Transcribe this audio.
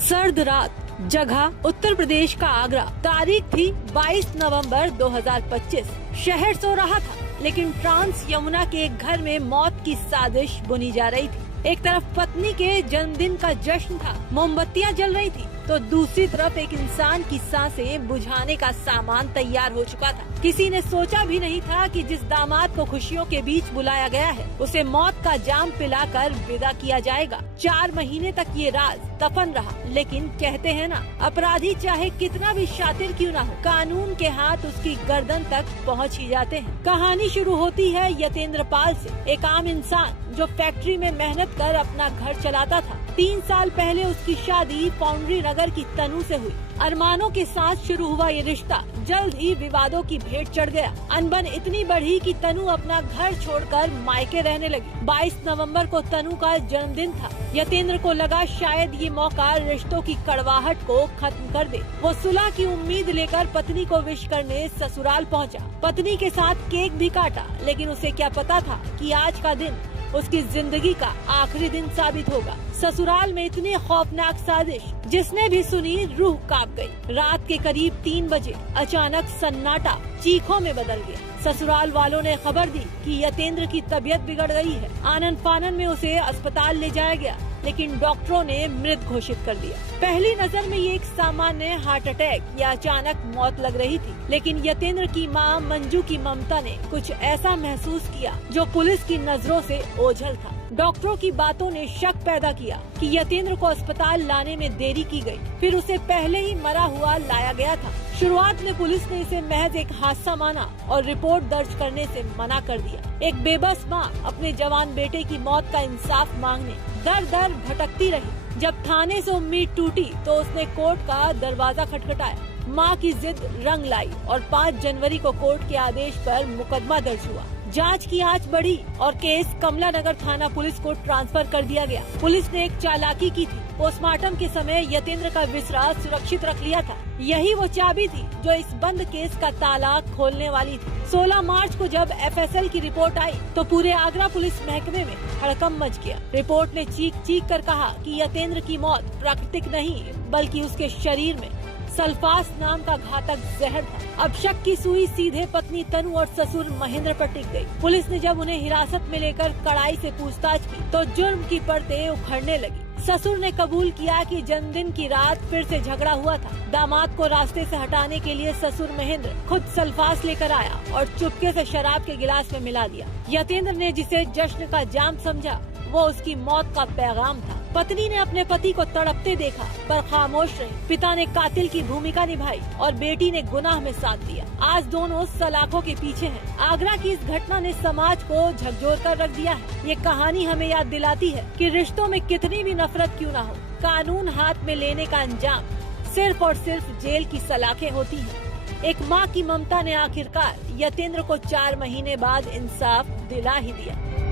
सर्द रात, जगह उत्तर प्रदेश का आगरा। तारीख थी 22 नवंबर 2025। शहर सो रहा था, लेकिन ट्रांस यमुना के एक घर में मौत की साजिश बुनी जा रही थी। एक तरफ पत्नी के जन्मदिन का जश्न था, मोमबत्तियां जल रही थी, तो दूसरी तरफ एक इंसान की सांसें बुझाने का सामान तैयार हो चुका था। किसी ने सोचा भी नहीं था कि जिस दामाद को खुशियों के बीच बुलाया गया है, उसे मौत का जाम पिलाकर विदा किया जाएगा। 4 महीने तक ये राज दफन रहा, लेकिन कहते हैं ना, अपराधी चाहे कितना भी शातिर क्यों ना हो, कानून के हाथ उसकी गर्दन तक पहुंच ही जाते हैं। कहानी शुरू होती है यतेंद्र पाल से, एक आम इंसान जो फैक्ट्री में मेहनत कर अपना घर चलाता था। 3 साल पहले उसकी शादी फाउंड्री नगर की तनु से हुई। अरमानों के साथ शुरू हुआ ये रिश्ता जल्द ही विवादों की भेंट चढ़ गया। अनबन इतनी बढ़ी कि तनु अपना घर छोड़कर मायके रहने लगी। 22 नवंबर को तनु का जन्मदिन था। यतेंद्र को लगा शायद ये मौका रिश्तों की कड़वाहट को खत्म कर दे। वो सुलह की उम्मीद लेकर पत्नी को विश करने ससुराल पहुंचा। पत्नी के साथ केक भी काटा, लेकिन उसे क्या पता था कि आज का दिन उसकी जिंदगी का आखिरी दिन साबित होगा। ससुराल में इतनी खौफनाक साजिश जिसने भी सुनी रूह कांप गई। रात के करीब 3 बजे अचानक सन्नाटा चीखों में बदल गया। ससुराल वालों ने खबर दी कि यतेंद्र की तबीयत बिगड़ गई है। आनन फानन में उसे अस्पताल ले जाया गया, लेकिन डॉक्टरों ने मृत घोषित कर दिया। पहली नजर में ये एक सामान्य हार्ट अटैक या अचानक मौत लग रही थी, लेकिन यतेंद्र की मां मंजू की ममता ने कुछ ऐसा महसूस किया जो पुलिस की नजरों से ओझल था। डॉक्टरों की बातों ने शक पैदा किया कि यतेंद्र को अस्पताल लाने में देरी की गई, फिर उसे पहले ही मरा हुआ लाया गया था। शुरुआत में पुलिस ने इसे महज एक हादसा माना और रिपोर्ट दर्ज करने से मना कर दिया। एक बेबस मां अपने जवान बेटे की मौत का इंसाफ मांगने दर दर भटकती रही। जब थाने से उम्मीद टूटी तो उसने कोर्ट का दरवाजा खटखटाया। मां की जिद रंग लाई और 5 जनवरी को कोर्ट के आदेश पर मुकदमा दर्ज हुआ। जांच की आंच बढ़ी और केस कमला नगर थाना पुलिस को ट्रांसफर कर दिया गया। पुलिस ने एक चालाकी की थी। पोस्टमार्टम के समय यतेंद्र का विसरा सुरक्षित रख लिया था। यही वो चाबी थी जो इस बंद केस का ताला खोलने वाली थी। 16 मार्च को जब FSL की रिपोर्ट आई तो पूरे आगरा पुलिस महकमे में हड़कंप मच गया। रिपोर्ट ने चीख चीख कर कहा कि यतेंद्र की मौत प्राकृतिक नहीं, बल्कि उसके शरीर में सल्फास नाम का घातक जहर था। अब शक की सुई सीधे पत्नी तनु और ससुर महेंद्र पर टिक गई। पुलिस ने जब उन्हें हिरासत में लेकर कड़ाई से पूछताछ की तो जुर्म की परतें उखड़ने लगी। ससुर ने कबूल किया कि जन्मदिन की रात फिर से झगड़ा हुआ था। दामाद को रास्ते से हटाने के लिए ससुर महेंद्र खुद सल्फास लेकर आया और चुपके से शराब के गिलास में मिला दिया। यतेंद्र ने जिसे जश्न का जाम समझा, वो उसकी मौत का पैगाम था। पत्नी ने अपने पति को तड़पते देखा पर खामोश रही। पिता ने कातिल की भूमिका निभाई और बेटी ने गुनाह में साथ दिया। आज दोनों सलाखों के पीछे हैं। आगरा की इस घटना ने समाज को झकझोर कर रख दिया है। ये कहानी हमें याद दिलाती है कि रिश्तों में कितनी भी नफरत क्यों ना हो, कानून हाथ में लेने का अंजाम सिर्फ और सिर्फ जेल की सलाखें होती हैं। एक माँ की ममता ने आखिरकार यतेंद्र को 4 महीने बाद इंसाफ दिला ही दिया।